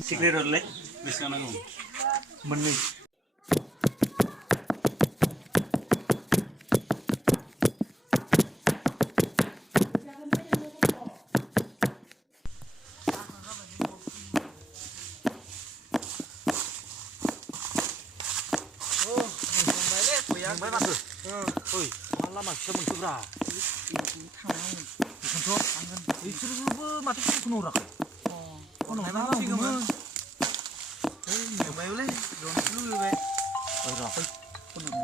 Secret oleh, bisa nanggung. Menit. Oi, malah masih mencoba. Itu mati pun kunorak. Oh, nggak sih kamu? Nyoba boleh, dong dulu be. Oh, rapi.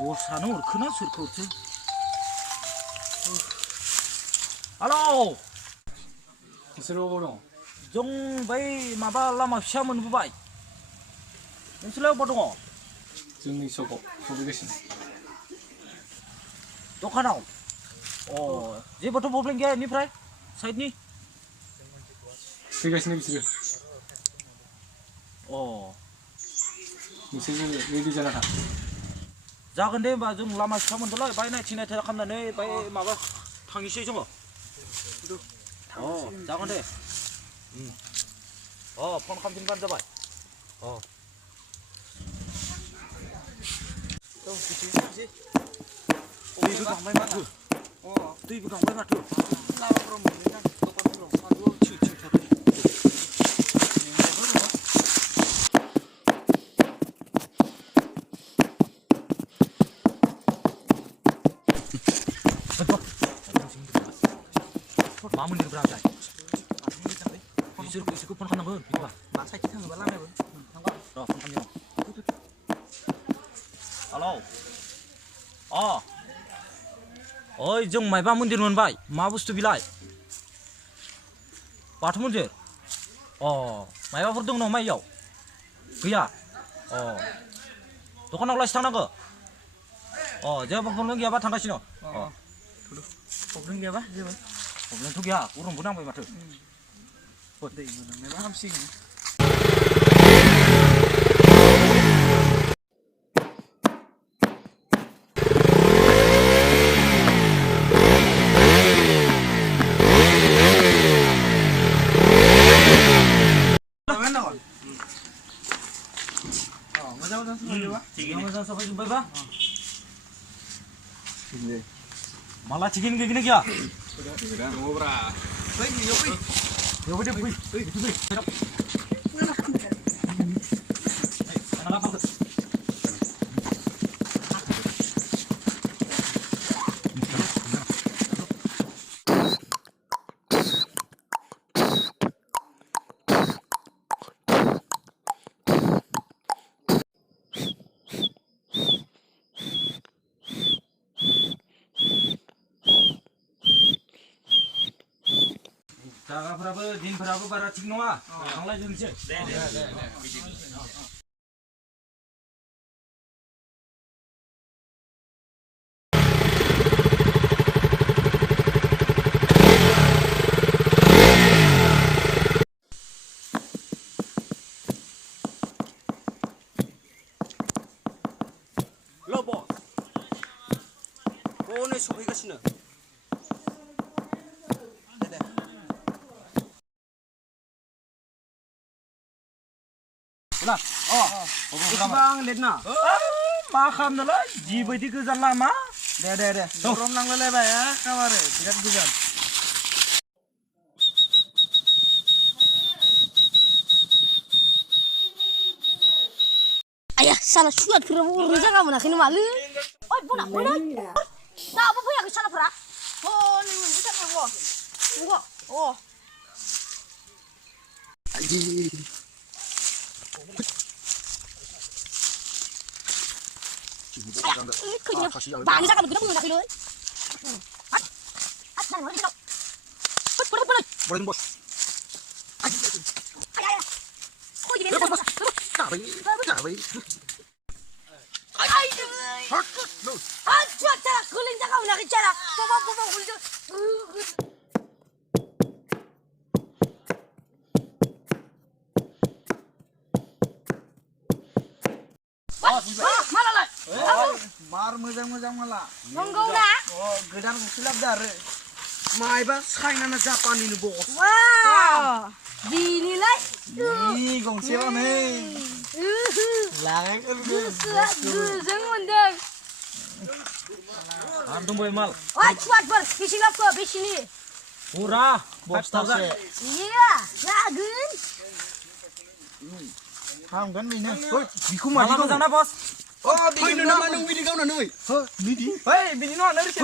Bosan ur, kena surkau tu. Halo. Disuruh Bodo. Jong bay, maba lama siapa menbubai? Disuruh Bodo. जोंनि सकआव सफैगासिनो दखानाव जेबोथ' problem गैया बेनिफ्राय साइडनि फैगासिनो बिसोरो नोंसोर ready जाना था जागोन दे होमबा जों लामा सिथा मोनदोंलै बाय नायथि खालामनानै बाय माबा थांनोसै जोङो जागोन दे फन खालामफिनबानो जाबाय दैबो गांबाय माथो दैबो गांबाय माथो लामाफोराव मोनोना दखानफोराव सानदुंआव थिउ थिउ थादों मा मोनदों ब्रा बिसोरखौ फन खालामनांगोन बिदिबा मा साइडथिं थाङोबा लामायाबो थांबा र' फन खालामनि हेलौ ओइ जों मायबा मन्दिर मोनबाय मा बुस्थु बिलाय बाथौ मन्दिर मायबाफोर दं नामा इयाव गैया दखानाव लासै थांनांगौ जेबो प्रब्लेम गैयाबा थांगासिनो प्रब्लेम गैयाबा जेबो प्रब्लेमथ' गैया गरमबो नांबाय माथो दै मोननायबा हामसिगोन मोजां sampai jumpa ba malah cikin gini ya udah ngobrol ya udah जागाफ्राबो दिनफोराबो बारा थिग नङा थांलायजोबनोसै दे ल' बस हनै सफैगासिनो Bang, lihat na. Makam nala, jibat itu kejan lama. Deh. Rom nang lele bay ya, kabar ya, tidak kejan. Ayah, salah suat kira urusnya kamu nak ini malu. Oh, Bodo. Nah, apa ya kesana pernah? Oh, nih bisa nggak? Oh. 그냥 많이 잠깐만 그냥 보면 나길래 나는 머리 들어 Boleh bos. 아야야 거기 내려 봐 Cabai. 좋았잖아 걸린 잠깐만 나겠잖아 뽑아 걸려 Mar moja malah. Monggo na. Gedang sulap dar. मायबा चाइनाना जापानिनो बस Wow. Dinilai. 이 गंसेबानो लागाय Guzeng mendeng. Antum boy mal. Oi, cepat ber. Bisi lapo, bisi ni. Murah. बस्तासे Iya, lagun. हामगोन बेनो ओइ बिखौ Malah मादिखौ moजां na bos. अ फैनो नामा नों बिदि गावनानै हो बिदि ओइ बिदि नङा नोरसे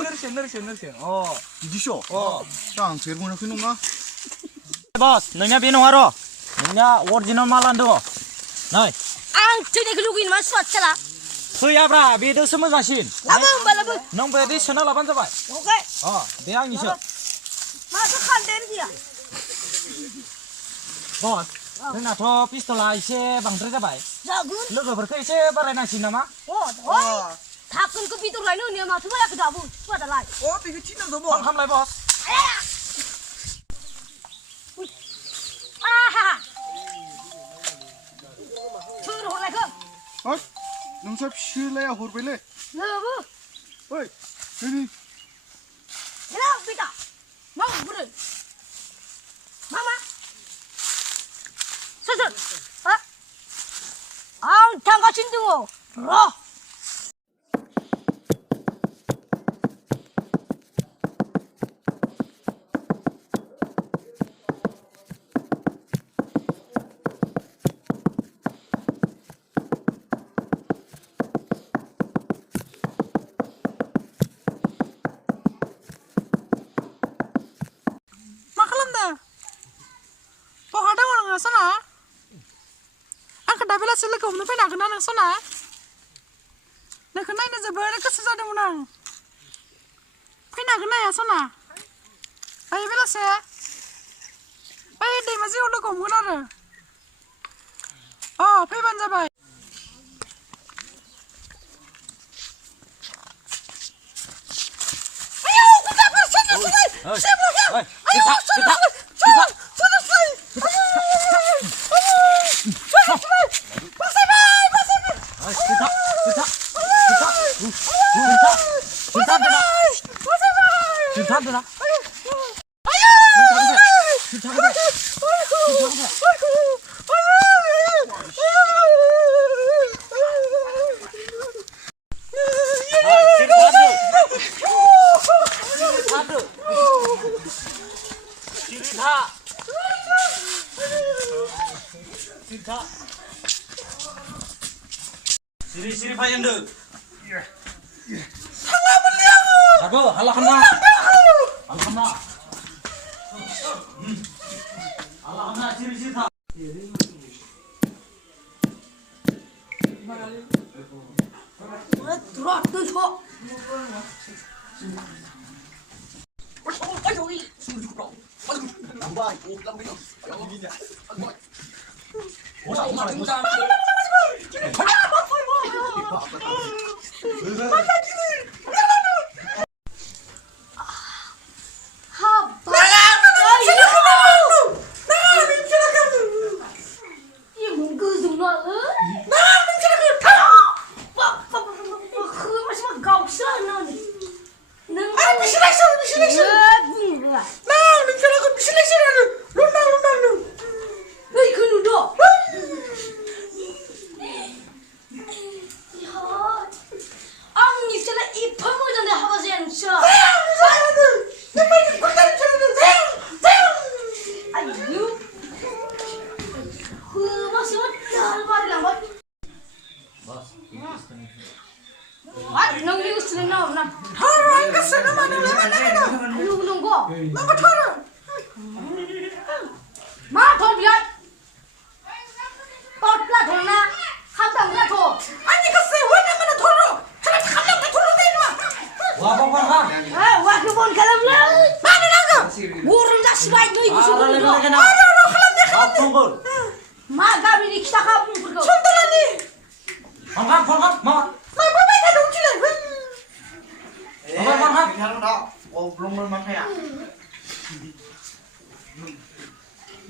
अ बिदिसो अ आं फेरबोनाखै नङा Bos, nanya bino haro. Nanya original malan do. Nay. Ang tini kelugin mas suat cala. Fैया ब्रा बेदोसो मोजांसिन. Labu, labu. नों बेदि सोना लाबानो जाबाय. Oke. अ बे आंनिसो. Masuk kantin dia. बस जोंनाथ' पिस्तला एसे बांद्राय जाबाय. Lagun. लोगोफोरखौ एसे बारायनांसिगोन नामा? Oh, oi. Takun ke pitur lain ni mah tu banyak kedabu. Suat lain. अ बेखौ थिननांगौ फन खालामलाय बस. Aha. Tur holai ke? ओइ नोंसोर फिसोलाया हरबायलै Labu. ओइ नै Hello, Pita. Mau buru. Mama. Susun. Ah. Ang tangga cintu. Roh. मा खालामदों? बहा दङ नोङो सना? आंखौ दा बेलासि लोगो हमनो फैनो हागोन ना नों सना? नोंखौ नायनो जोबोर गोसो जादोंमोन आं। फैनो हागोन ना हाया सना? दायो बेलासे बै दैमा जिङाव लोगो हमगोन आरो। अ फैबानो जाबाय। Oi. Oi. Kita. Siri payende. Ago, halakana. Halakana. Halakana siri tha. Turut tu kok.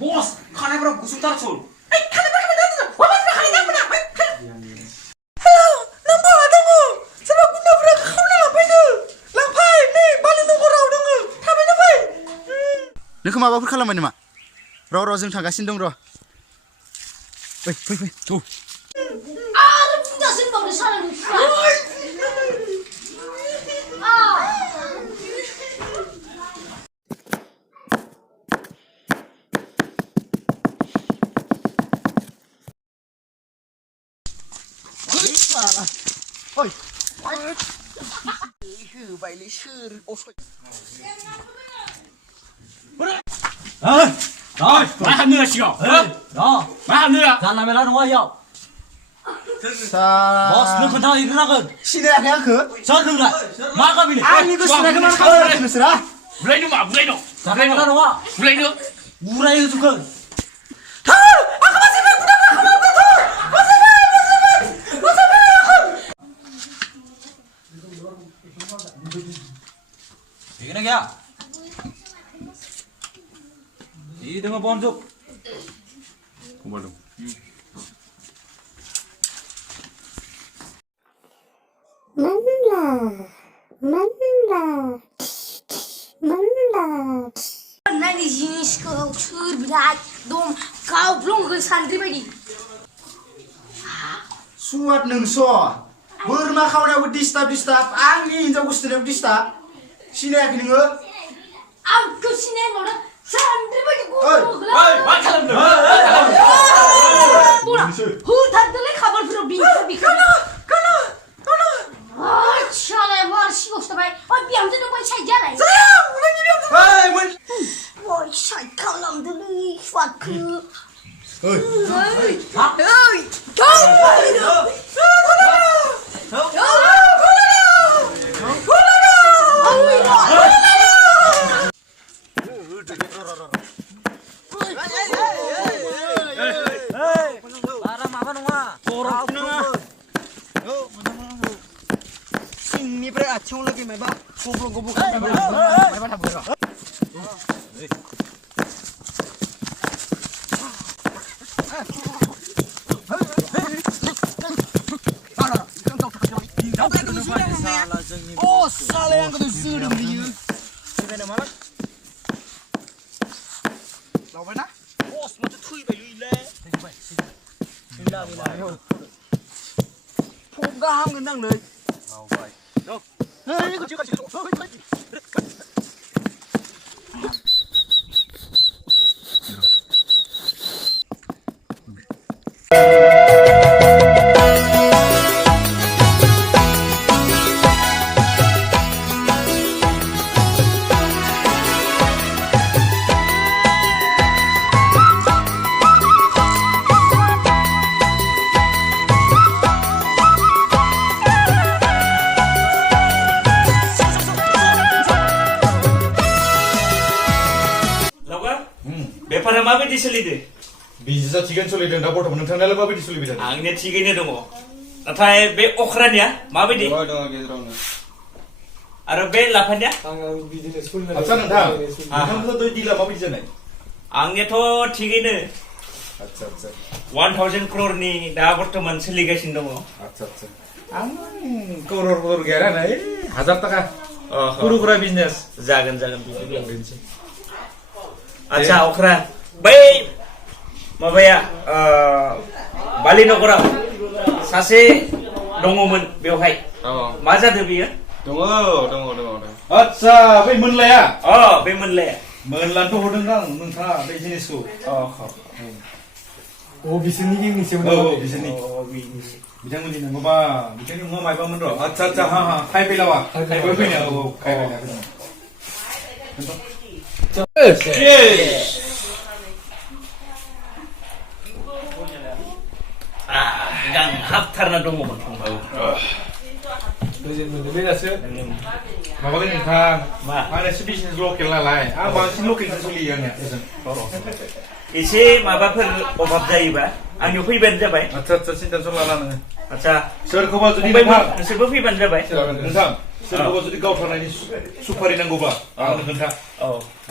Bos, खानायफोरा गुसुंथार सल। सोरबा गुन्दाफोरा खावना लांफैदों। लांफै नै बालि नगराव दङ। थाबैनो फै। नोंखौ माबाफोर खालामबाय नामा र' जों थांगासिनो दं र' फै थौ आरो बुंजासिन बावनो सानानै होबायलै सोर असय मा खालामनो सिगाङाव मा खालामनो जानला मेला नङा इयाव बसनो खोन्थाहैग्रोनांगोन सिनायाखै आंखो सोर नोंलाय मा गामिनि आंनिखौ सिनायखै मा खालामो नोंसोरा बुलायनो मा बुलायनो जानला मेला नङा बुलायनो बुराय होजोबगोन Gini ya. Ini dengan bonjuk. Bodo. नायनि जिनिसखौ सोर बिराद दम गावब्लंगोन सान्द्रि बायदि सुवाद नोंस' बोरमा खावनायावबो डिस्टार्ब आंनि हिनजाव गुस्थिनायाव डिस्टार्ब सिनायाखै नोङो आंखौ सिनायबावदों सान्द्रि बायदि मा खालामनो होथारदोंलै खाबारफोराव बिखौ शालाय मार सिगाङावसो थाबाय बिहामजो नों बाय साइड जालाय बाय साइड खालामदोंलै फाखो सिंनिफ्राय आथिङाव लागै माबा गब्लं माबा थाबो साले आंखौ जोदों बियो फैबाय नामा लावबायना बस माथो थैबायलै थैबाय गैला फब गाहामगोन आंलै लावबाय नै खाथि बेफारा माबायदि सोलिदो बिजनेसा थिगैनो सोलिदों दा बर्थमान नोंथांनालाय माबायदि सोलिबाय थादों आंनिया थिगैनो दङ नाथाय बे अख्रानिया माबायदि आरो बे लाफानिया आच्छा नोंथांखौथ' दिला माबायदि जानाय आंनियाथ' थिगैनो आच्छा 1000 crore दा बर्थमान सोलिगासिनो दङ आच्छा आं करर गैया ना 1000 थाखा पुरा बिजनेस जागोन बिदिनो आच्छा अख्रा बै माबाया बालिनगराव सासे दङमोन बेवहाय मा जादों बियो दङ आच्छा बै मोनलाया बे मोनलाया मोनलानोथ' हरदों आं नोंथाङा बे जिनिसखौ बिसोरनि बिसोरनि बिथांमोननि नङाबा बिथांनि मुङा मायबामोन र' आच्छा हा खायफैलावा खायफै फैनो खायफैला हाबथारना दङमोन माबालै नोंथां मानोसो बिजनेस लकेल नालाय आं बांसिन लकेलसो सोलियो आंनिया एसे माबाफोर अभाब जायोबा आंनियाव फैबानो जाबाय आच्छा सिन्था लाना नोङो आच्छा सोरखौबा जुदि नोंसोरबो फैबानो जाबाय नोंथां सोरखौबा जुदि गावथारनायनि सुपारि नांगौबा आंनो खोन्था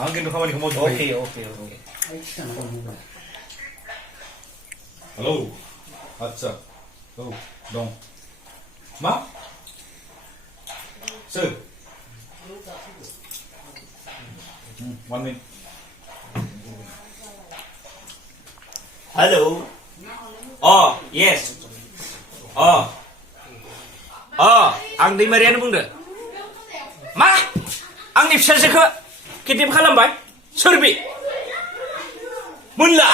आं खिन्थु खामानिखौ मावजोबखायो अके हेलौ आच्छा दं मा सोर 1 minute आं दैमारियानो बुंदो मा आंनि फिसाजोखौ किडनेप खालामबाय सोर बे मोनला